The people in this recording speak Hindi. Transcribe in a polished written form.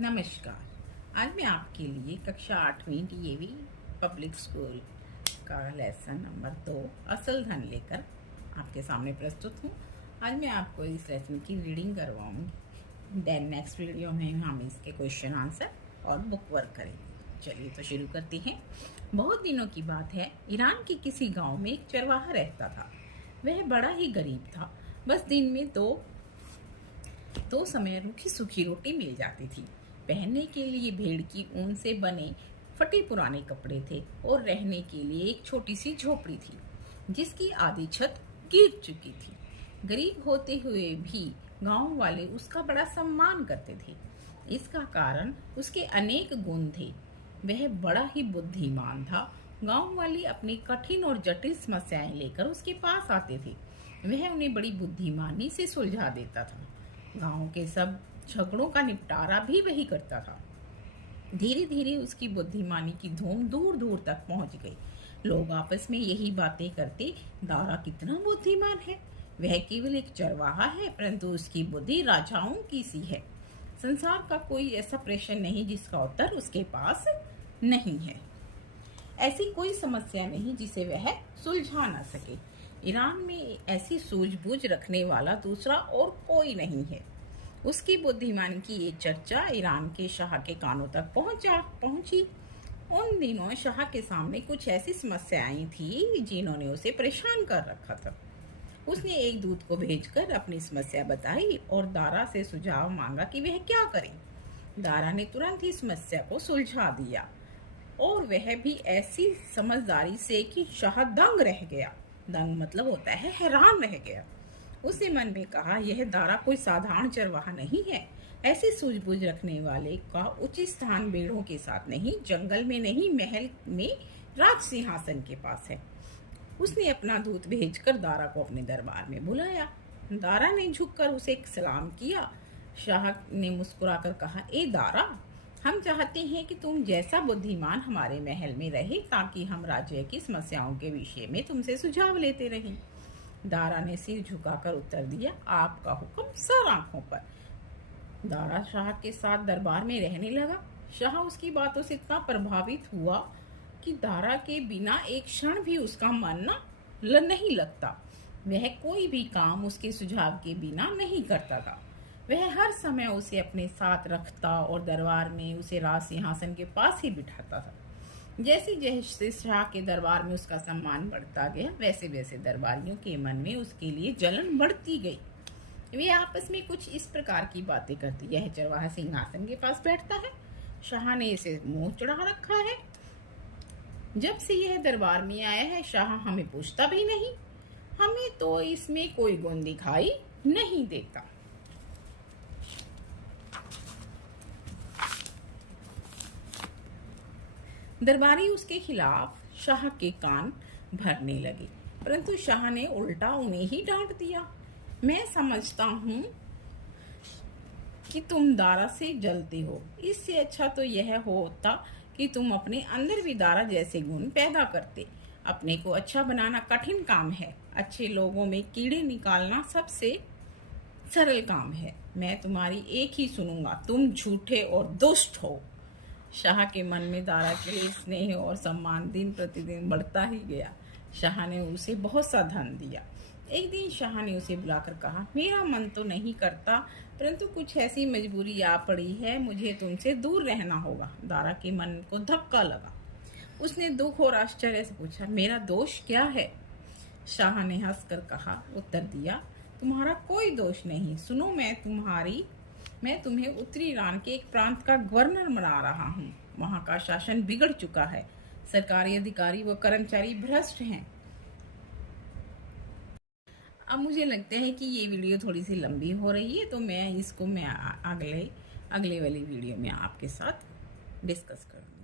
नमस्कार। आज मैं आपके लिए कक्षा 8वीं डीएवी पब्लिक स्कूल का लेसन नंबर 2 असल धन लेकर आपके सामने प्रस्तुत हूँ। आज मैं आपको इस लेसन की रीडिंग करवाऊंगी। देन नेक्स्ट वीडियो में हम इसके क्वेश्चन आंसर और बुक वर्क करेंगे। चलिए तो शुरू करते हैं। बहुत दिनों की बात है, ईरान के किसी गांव में एक चरवाहा रहता था। वह बड़ा ही गरीब था। बस दिन में दो समय रूखी सूखी रोटी मिल जाती थी। पहनने के लिए भेड़ की ऊन से बने फटे पुराने कपड़े थे और रहने के लिए एक छोटी सी झोपड़ी थी जिसकी आधी छत गिर चुकी थी। गरीब होते हुए भी गांव वाले उसका बड़ा सम्मान करते थे। इसका कारण उसके अनेक गुण थे। वह बड़ा ही बुद्धिमान था। गांव वाले अपनी कठिन और जटिल समस्याएं लेकर उसके पास आते थे। वह उन्हें बड़ी बुद्धिमानी से सुलझा देता था। गांव के सब झगड़ों का निपटारा भी वही करता था। धीरे धीरे उसकी बुद्धिमानी की धूम दूर दूर तक पहुंच गई। लोग आपस में यही बातें करते, दारा कितना बुद्धिमान है। वह केवल एक चरवाहा है, परंतु उसकी बुद्धि राजाओं की सी है। संसार का कोई ऐसा प्रश्न नहीं जिसका उत्तर उसके पास नहीं है। ऐसी कोई समस्या नहीं जिसे वह सुलझा न सके। ईरान में ऐसी सूझबूझ रखने वाला दूसरा और कोई नहीं है। उसकी बुद्धिमानी की ये चर्चा ईरान के शाह के कानों तक पहुंची। उन दिनों शाह के सामने कुछ ऐसी समस्याएं थी जिन्होंने उसे परेशान कर रखा था। उसने एक दूत को भेजकर अपनी समस्या बताई और दारा से सुझाव मांगा कि वह क्या करे। दारा ने तुरंत ही समस्या को सुलझा दिया और वह भी ऐसी समझदारी से कि शाह दंग रह गया। दंग मतलब होता है हैरान रह गया। उसने मन में कहा, यह दारा कोई साधारण चरवाहा नहीं है। ऐसी सूझबूझ रखने वाले का उचित स्थान भेड़ों के साथ नहीं, जंगल में नहीं, महल में राज सिंहासन के पास है। उसने अपना दूत भेजकर दारा को अपने दरबार में बुलाया। दारा ने झुककर उसे सलाम किया। शाह ने मुस्कुराकर कहा, ए दारा, हम चाहते हैं कि तुम जैसा बुद्धिमान हमारे महल में रहे ताकि हम राज्य की समस्याओं के विषय में तुमसे सुझाव लेते रहें। दारा ने सिर झुकाकर उत्तर दिया, आपका हुक्म सर आंखों पर। दारा शाह के साथ दरबार में रहने लगा। शाह उसकी बातों से इतना प्रभावित हुआ कि दारा के बिना एक क्षण भी उसका मन नहीं लगता। वह कोई भी काम उसके सुझाव के बिना नहीं करता था। वह हर समय उसे अपने साथ रखता और दरबार में उसे राज सिंहासन के पास ही बिठाता था। जैसे जैसे शाह के दरबार में उसका सम्मान बढ़ता गया, वैसे वैसे दरबारियों के मन में उसके लिए जलन बढ़ती गई। वे आपस में कुछ इस प्रकार की बातें करती, यह चरवाहा सिंहासन के पास बैठता है, शाह ने इसे मुंह चढ़ा रखा है। जब से यह दरबार में आया है, शाह हमें पूछता भी नहीं। हमें तो इसमें कोई गुण दिखाई नहीं देता। दरबारी उसके खिलाफ शाह के कान भरने लगे, परंतु शाह ने उल्टा उन्हें ही डांट दिया। मैं समझता हूँ कि तुम दारा से जलते हो। इससे अच्छा तो यह होता कि तुम अपने अंदर भी दारा जैसे गुण पैदा करते। अपने को अच्छा बनाना कठिन काम है। अच्छे लोगों में कीड़े निकालना सबसे सरल काम है। मैं तुम्हारी एक ही सुनूंगा, तुम झूठे और दुष्ट हो। शाह के मन में दारा के लिए स्नेह और सम्मान दिन प्रतिदिन बढ़ता ही गया। शाह ने उसे बहुत सा धन दिया। एक दिन शाह ने उसे बुलाकर कहा, मेरा मन तो नहीं करता, परंतु कुछ ऐसी मजबूरी आ पड़ी है, मुझे तुमसे दूर रहना होगा। दारा के मन को धक्का लगा। उसने दुख और आश्चर्य से पूछा, मेरा दोष क्या है? शाह ने हंसकर कहा, उत्तर दिया, तुम्हारा कोई दोष नहीं। सुनो, मैं तुम्हें उत्तरी ईरान के एक प्रांत का गवर्नर बना रहा हूँ। वहाँ का शासन बिगड़ चुका है। सरकारी अधिकारी व कर्मचारी भ्रष्ट हैं। अब मुझे लगता है कि ये वीडियो थोड़ी सी लंबी हो रही है, तो मैं अगले वाली वीडियो में आपके साथ डिस्कस करूँगी।